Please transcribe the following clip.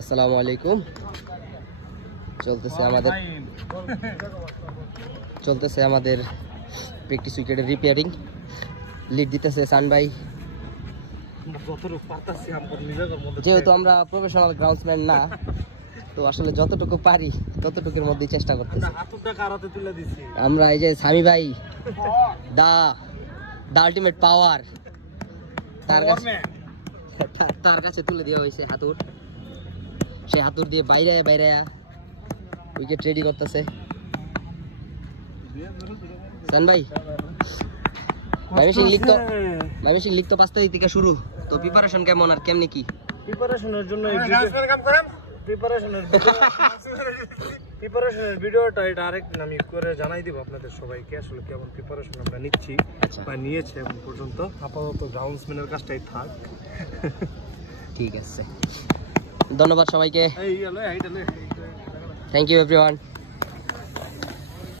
আসসালামু আলাইকুম। চলতেছে আমাদের প্র্যাকটিস উইকেটের রিপেয়ারিং। লিড দিতেছে সান ভাই। যেহেতু আমরা প্রফেশনাল গ্রাউন্ডসম্যান না, তো আসলে যতটুকু পারি ততটুকুর মধ্যেই চেষ্টা করতেছি আমরা। এই যে সামি ভাই, দা আলটিমেট পাওয়ার, তার কাছে তুলে দেওয়া হয়েছে হাতুড়। সে হাতুড় দিয়ে বাইরে উইকেট রেডি করতেছে সান ভাই। ময়মনসিংহ লিগ তো 5 তারিখ থেকে শুরু, তো প্রিপারেশন কেমন আর কেমনে কি? প্রিপারেশনের জন্য প্রিপারেশনের ভিডিওটা এটা আমি করে জানাই দিব আপনাদের সবাইকে আসলে কেমন প্রিপারেশন আমরা নিচ্ছি বা নিয়েছি এখন পর্যন্ত। আপাতত গ্রাউন্ডসম্যানের কাজটাই থাক। ঠিক আছে, ধন্যবাদ সবাইকে। Thank you everyone.